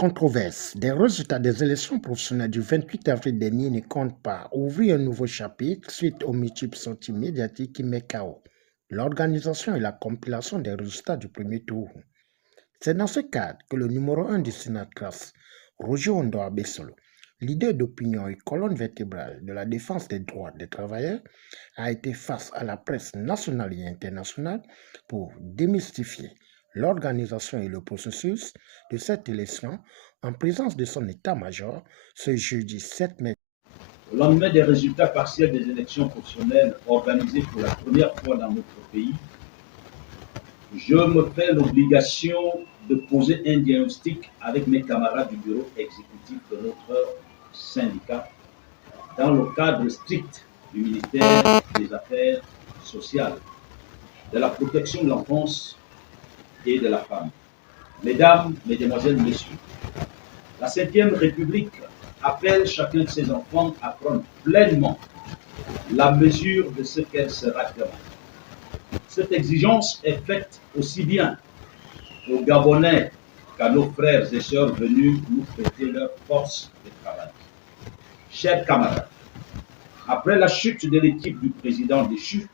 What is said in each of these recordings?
controverse des résultats des élections professionnelles du 28 avril dernier ne compte pas ouvrir un nouveau chapitre suite aux multiples sorties médiatiques qui mettent KO l'organisation et la compilation des résultats du premier tour. C'est dans ce cadre que le numéro 1 du Sénat-Classe, Roger Ondo Abessolo, leader d'opinion et colonne vertébrale de la défense des droits des travailleurs, a été face à la presse nationale et internationale pour démystifier l'organisation et le processus de cette élection en présence de son état-major ce jeudi 7 mai. Au lendemain des résultats partiels des élections professionnelles organisées pour la première fois dans notre pays, je me fais l'obligation de poser un diagnostic avec mes camarades du bureau exécutif de notre syndicat dans le cadre strict du ministère des Affaires sociales, de la protection de l'enfance et de la femme. Mesdames, Mesdemoiselles, Messieurs, la 5e République appelle chacun de ses enfants à prendre pleinement la mesure de ce qu'elle sera demain. Cette exigence est faite aussi bien aux Gabonais qu'à nos frères et sœurs venus nous prêter leur force de travail. Chers camarades, après la chute de l'équipe du président déchu,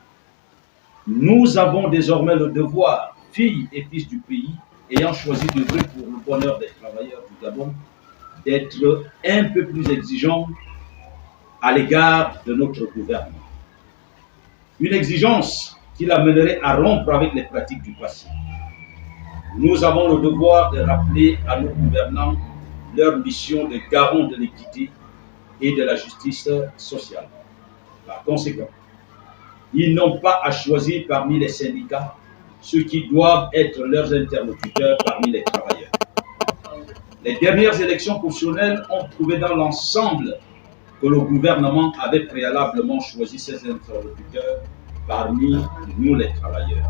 nous avons désormais le devoir, filles et fils du pays, ayant choisi d'œuvrer pour le bonheur des travailleurs du Gabon, d'être un peu plus exigeants à l'égard de notre gouvernement. Une exigence qui l'amènerait à rompre avec les pratiques du passé. Nous avons le devoir de rappeler à nos gouvernants leur mission de garant de l'équité et de la justice sociale. Par conséquent, ils n'ont pas à choisir parmi les syndicats ceux qui doivent être leurs interlocuteurs parmi les travailleurs. Les dernières élections professionnelles ont prouvé dans l'ensemble que le gouvernement avait préalablement choisi ses interlocuteurs parmi nous les travailleurs.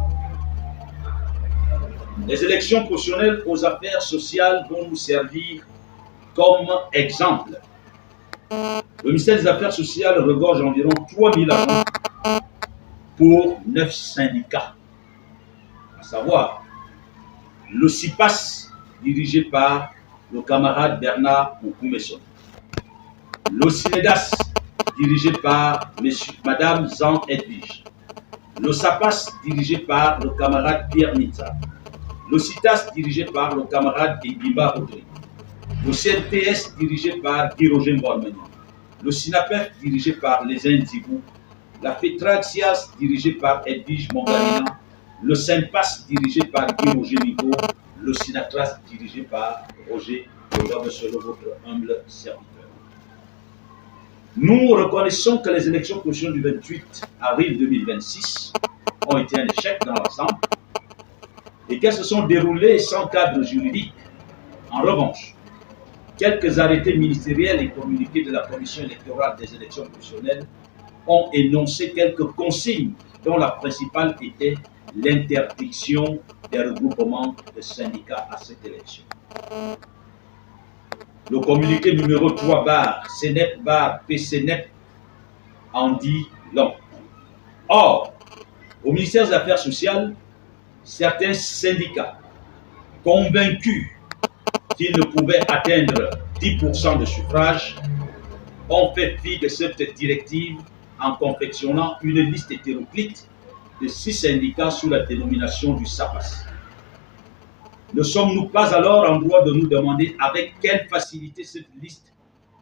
Les élections professionnelles aux affaires sociales vont nous servir comme exemple. Le ministère des Affaires sociales regorge environ 3000 agents pour 9 syndicats, à savoir le CIPAS dirigé par le camarade Bernard Okoumesson, le SINEDAS dirigé par Madame Zan Edwige, le SAPAS dirigé par le camarade Pierre Nitza, le CITAS dirigé par le camarade Ibimba Rodrigue, le CNTS dirigé par Guy-Roger Mbouameni, le SINAPEF dirigé par les Indibou, la FETRAXIAS dirigé par Edwige Mongalina, le SEMPAS dirigé par Guy-Roger Nigo, le SINATRAS dirigé par Roger Selon, votre humble serviteur. Nous reconnaissons que les élections professionnelles du 28 avril 2026 ont été un échec dans l'ensemble et qu'elles se sont déroulées sans cadre juridique. En revanche, quelques arrêtés ministériels et communiqués de la Commission électorale des élections professionnelles ont énoncé quelques consignes dont la principale était l'interdiction des regroupements de syndicats à cette élection. Le communiqué numéro 3/CNEP/PCNEP en dit long. Or, au ministère des Affaires sociales, certains syndicats convaincus qu'ils ne pouvaient atteindre 10% de suffrage ont fait fi de cette directive en confectionnant une liste hétéroclite de 6 syndicats sous la dénomination du SAPAS. Ne sommes-nous pas alors en droit de nous demander avec quelle facilité cette liste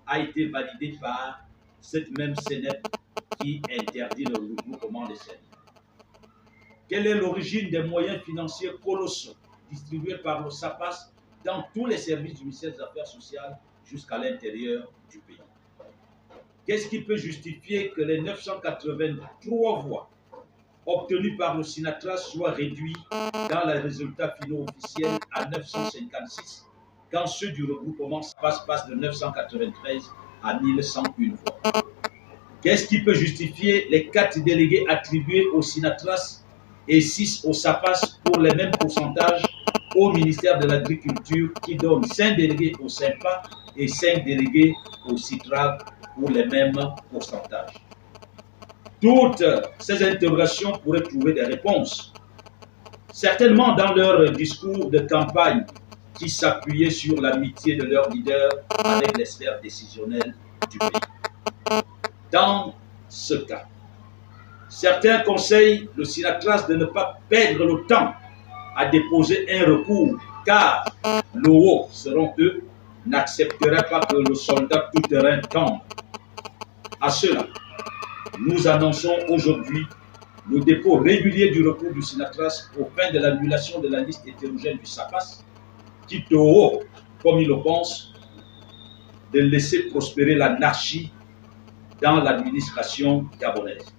a été validée par cette même CNEP qui interdit le regroupement des syndicats? Quelle est l'origine des moyens financiers colossaux distribués par le SAPAS dans tous les services du ministère des Affaires sociales jusqu'à l'intérieur du pays? Qu'est-ce qui peut justifier que les 983 voix obtenues par le SINATRAS soient réduits dans les résultats finaux officiels à 956, quand ceux du regroupement passent de 993 à 1101 voix? Qu'est-ce qui peut justifier les 4 délégués attribués au SINATRAS et 6 au SAPAS pour les mêmes pourcentages au ministère de l'Agriculture, qui donne 5 délégués au SYMPA et 5 délégués au CITRAG pour les mêmes pourcentages? Toutes ces interrogations pourraient trouver des réponses. Certainement dans leur discours de campagne qui s'appuyaient sur l'amitié de leur leader avec les sphères décisionnelles du pays. Dans ce cas, certains conseillent le Sinatras de ne pas perdre le temps à déposer un recours, car l'OO, selon eux, n'accepterait pas que le soldat tout-terrain tombe. À cela, nous annonçons aujourd'hui le dépôt régulier du recours du Sinatras au fin de l'annulation de la liste hétérogène du SAPAS, quitte au haut, comme il le pense, de laisser prospérer l'anarchie dans l'administration gabonaise.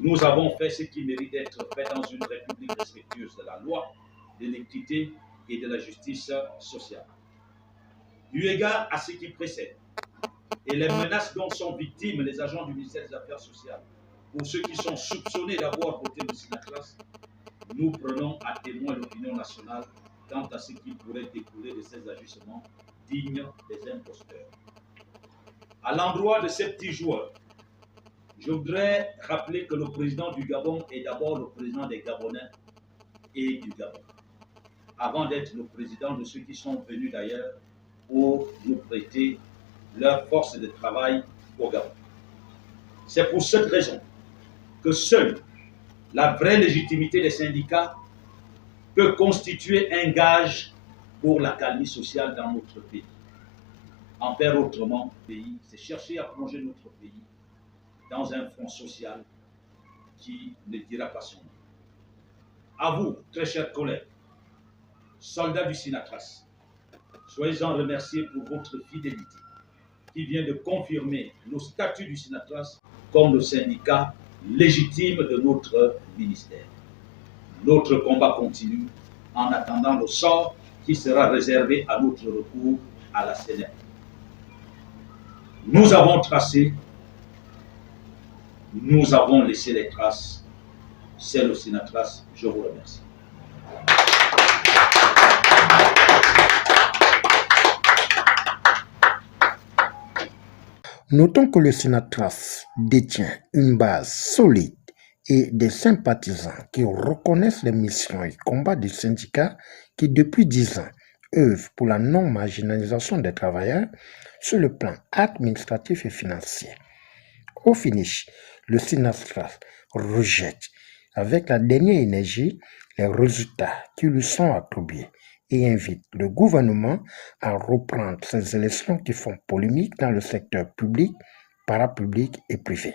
Nous avons fait ce qui mérite d'être fait dans une république respectueuse de la loi, de l'équité et de la justice sociale. Eu égard à ce qui précède et les menaces dont sont victimes les agents du ministère des Affaires sociales, pour ceux qui sont soupçonnés d'avoir voté le Sinatras, nous prenons à témoin l'opinion nationale quant à ce qui pourrait découler de ces agissements dignes des imposteurs. À l'endroit de ces petits joueurs, je voudrais rappeler que le président du Gabon est d'abord le président des Gabonais et du Gabon, avant d'être le président de ceux qui sont venus d'ailleurs pour nous prêter leur force de travail au Gabon. C'est pour cette raison que seule la vraie légitimité des syndicats peut constituer un gage pour l'accalmie sociale dans notre pays. En faire autrement, c'est chercher à plonger notre pays dans un front social qui ne dira pas son nom. À vous, très chers collègues, soldats du Sinatras, soyez-en remerciés pour votre fidélité qui vient de confirmer le statut du Sinatras comme le syndicat légitime de notre ministère. Notre combat continue en attendant le sort qui sera réservé à notre recours à la CNR. Nous avons tracé, nous avons laissé les traces. C'est le Sinatras. Je vous remercie. Notons que le Sinatras détient une base solide et des sympathisants qui reconnaissent les missions et combats du syndicat qui, depuis 10 ans, œuvrent pour la non-marginalisation des travailleurs sur le plan administratif et financier. Au finish, le Sinatras rejette avec la dernière énergie les résultats qui lui sont attribués et invite le gouvernement à reprendre ces élections qui font polémique dans le secteur public, parapublic et privé.